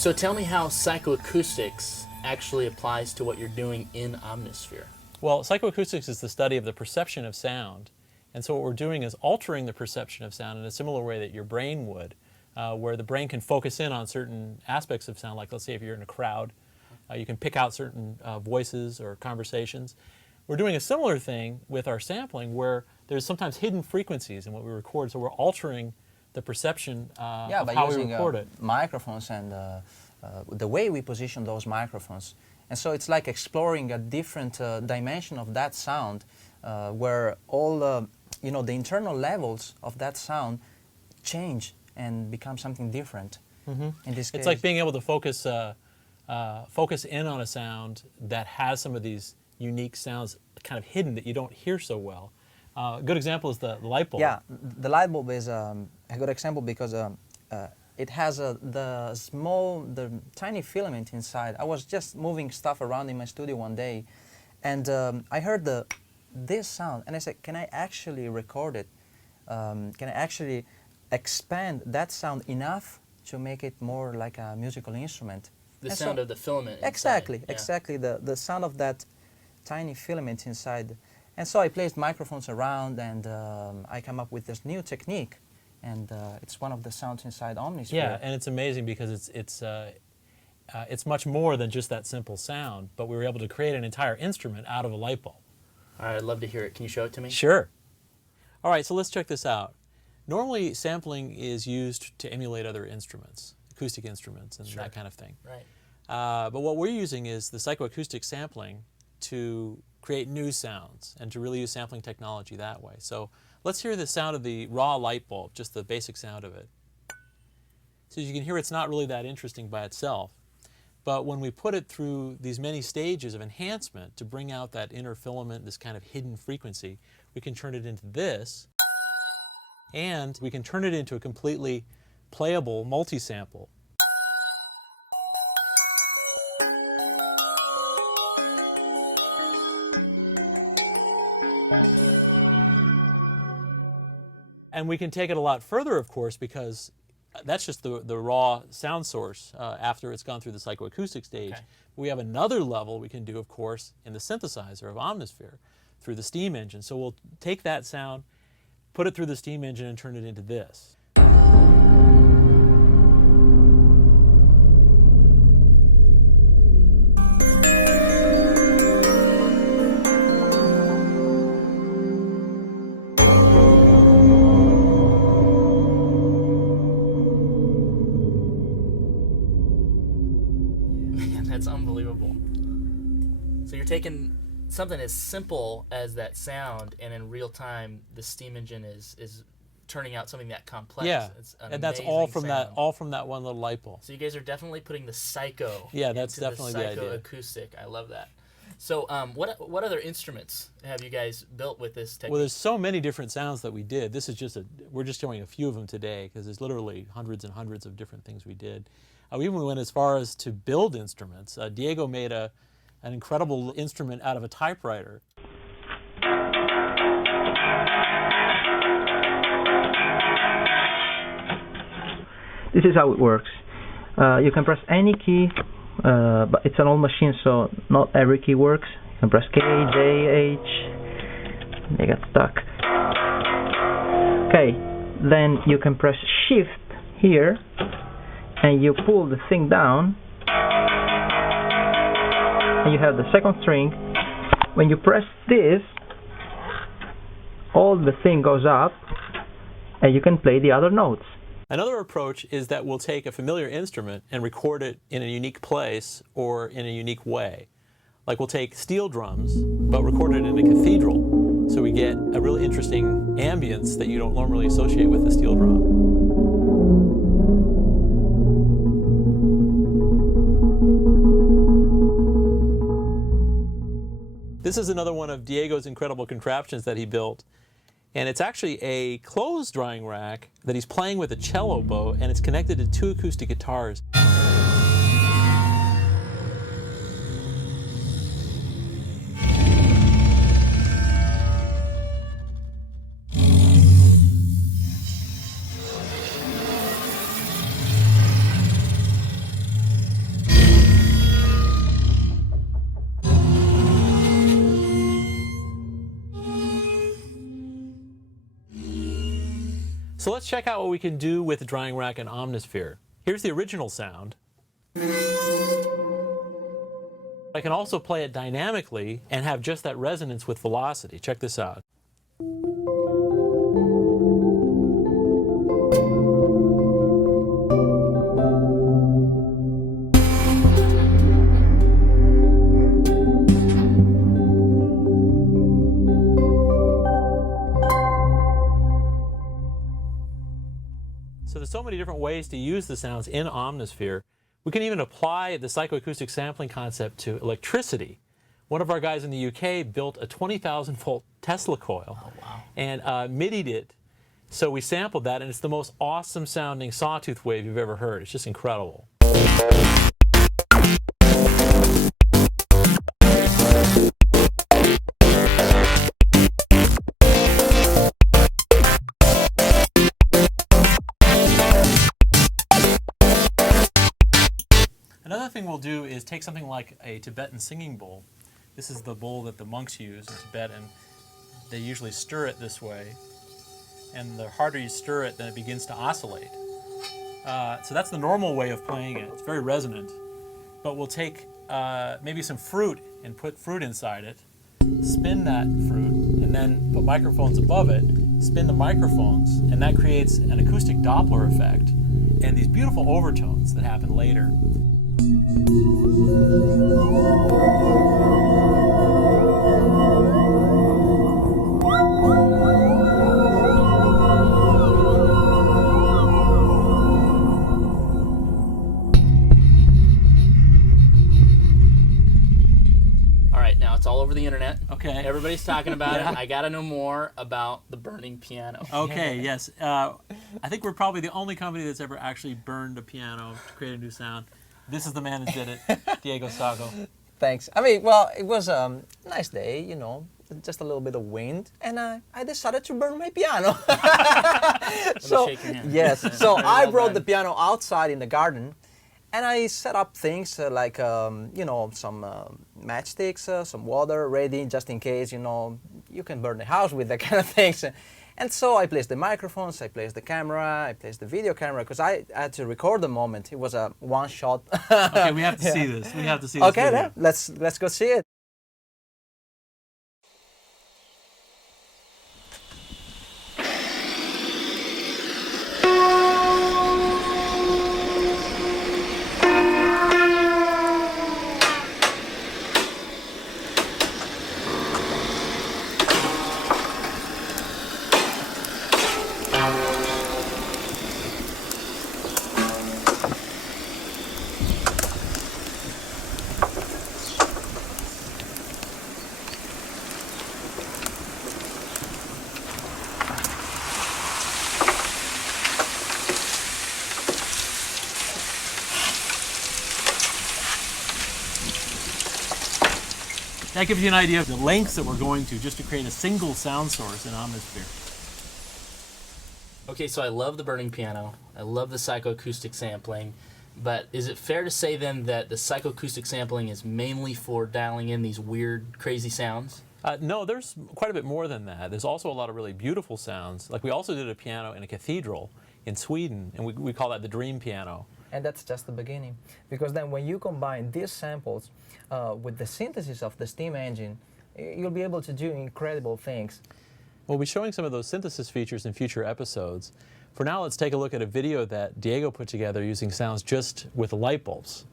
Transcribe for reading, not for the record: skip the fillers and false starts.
So tell me how psychoacoustics actually applies to what you're doing in Omnisphere. Well, psychoacoustics is the study of the perception of sound. And so what we're doing is altering the perception of sound in a similar way that your brain would, where the brain can focus in on certain aspects of sound, like let's say if you're in a crowd, you can pick out certain voices or conversations. We're doing a similar thing with our sampling where there's sometimes hidden frequencies in what we record, so we're altering the perception of how we record it. Microphones and the way we position those microphones. And so it's like exploring a different dimension of that sound where all the internal levels of that sound change and become something different. Mm-hmm. In this case, it's like being able to focus in on a sound that has some of these unique sounds kind of hidden that you don't hear so well. A good example is the light bulb. Yeah, the light bulb is a good example because it has the tiny filament inside. I was just moving stuff around in my studio one day, and I heard this sound, and I said, can I actually record it? Can I actually expand that sound enough to make it more like a musical instrument? The sound of the filament inside. Exactly, exactly, the sound of that tiny filament inside. And so I placed microphones around, and I come up with this new technique, and it's one of the sounds inside Omnisphere. Yeah, and it's amazing because it's much more than just that simple sound, but we were able to create an entire instrument out of a light bulb. All right, I'd love to hear it. Can you show it to me? Sure. All right, so let's check this out. Normally, sampling is used to emulate other instruments, acoustic instruments and that kind of thing. Right. But what we're using is the psychoacoustic sampling to create new sounds and to really use sampling technology that way. So let's hear the sound of the raw light bulb, just the basic sound of it. So as you can hear, it's not really that interesting by itself. But when we put it through these many stages of enhancement to bring out that inner filament, this kind of hidden frequency, we can turn it into this, and we can turn it into a completely playable multi-sample. And we can take it a lot further, of course, because that's just the raw sound source after it's gone through the psychoacoustic stage. Okay. We have another level we can do, of course, in the synthesizer of Omnisphere through the steam engine. So we'll take that sound, put it through the steam engine, and turn it into this. That's unbelievable. So you're taking something as simple as that sound, and in real time, the steam engine is turning out something that complex. Yeah, it's an and that's all amazing from sound. all from that one little light bulb. So you guys are definitely putting the psycho. Yeah, that's into definitely the the idea. psychoacoustic. I love that. So what other instruments have you guys built with this technique? Well, there's so many different sounds that we did. This is just we're just showing a few of them today because there's literally hundreds and hundreds of different things we did. We even went as far as to build instruments. Diego made an incredible instrument out of a typewriter. This is how it works. You can press any key, but it's an old machine, so not every key works. You can press K, J, H, they get stuck. Okay, then you can press Shift here, and you pull the thing down, and you have the second string. When you press this, all the thing goes up, and you can play the other notes. Another approach is that we'll take a familiar instrument and record it in a unique place or in a unique way. Like we'll take steel drums, but record it in a cathedral, so we get a really interesting ambience that you don't normally associate with a steel drum. This is another one of Diego's incredible contraptions that he built. And it's actually a clothes drying rack that he's playing with a cello bow, and it's connected to 2 acoustic guitars. So let's check out what we can do with the drying rack and Omnisphere. Here's the original sound. I can also play it dynamically and have just that resonance with velocity. Check this out. So there's so many different ways to use the sounds in Omnisphere. We can even apply the psychoacoustic sampling concept to electricity. One of our guys in the UK built a 20,000 volt Tesla coil and MIDI'd it. So we sampled that, and it's the most awesome sounding sawtooth wave you've ever heard. It's just incredible. Another thing we'll do is take something like a Tibetan singing bowl. This is the bowl that the monks use in Tibet, and they usually stir it this way. And the harder you stir it, then it begins to oscillate. So that's the normal way of playing it. It's very resonant. But we'll take maybe some fruit and put fruit inside it, spin that fruit, and then put microphones above it, spin the microphones, and that creates an acoustic Doppler effect and these beautiful overtones that happen later. All right, now it's all over the internet. Okay. Everybody's talking about Yeah. it. I got to know more about the burning piano. Okay, yes. I think we're probably the only company that's ever actually burned a piano to create a new sound. This is the man that did it, Diego Sago. Thanks. I mean, well, it was a nice day, you know, just a little bit of wind, and I decided to burn my piano. So, shake your hand. Yes, so I Well brought done. the piano outside in the garden, and I set up things like, you know, some matchsticks, some water ready just in case, you know, you can burn the house with that kind of things. And so I placed the microphones, I placed the camera, I placed the video camera, because I had to record the moment. It was a one shot. Okay, we have to see this. We have to see this Okay, video. then, let's go see it. That gives you an idea of the lengths that we're going to just to create a single sound source in Omnisphere. Okay, so I love the burning piano. I love the psychoacoustic sampling. But is it fair to say then that the psychoacoustic sampling is mainly for dialing in these weird, crazy sounds? No, there's quite a bit more than that. There's also a lot of really beautiful sounds. Like we also did a piano in a cathedral in Sweden, and we call that the dream piano. And that's just the beginning, because then when you combine these samples with the synthesis of the steam engine, you'll be able to do incredible things. We'll be showing some of those synthesis features in future episodes. For now, let's take a look at a video that Diego put together using sounds just with light bulbs.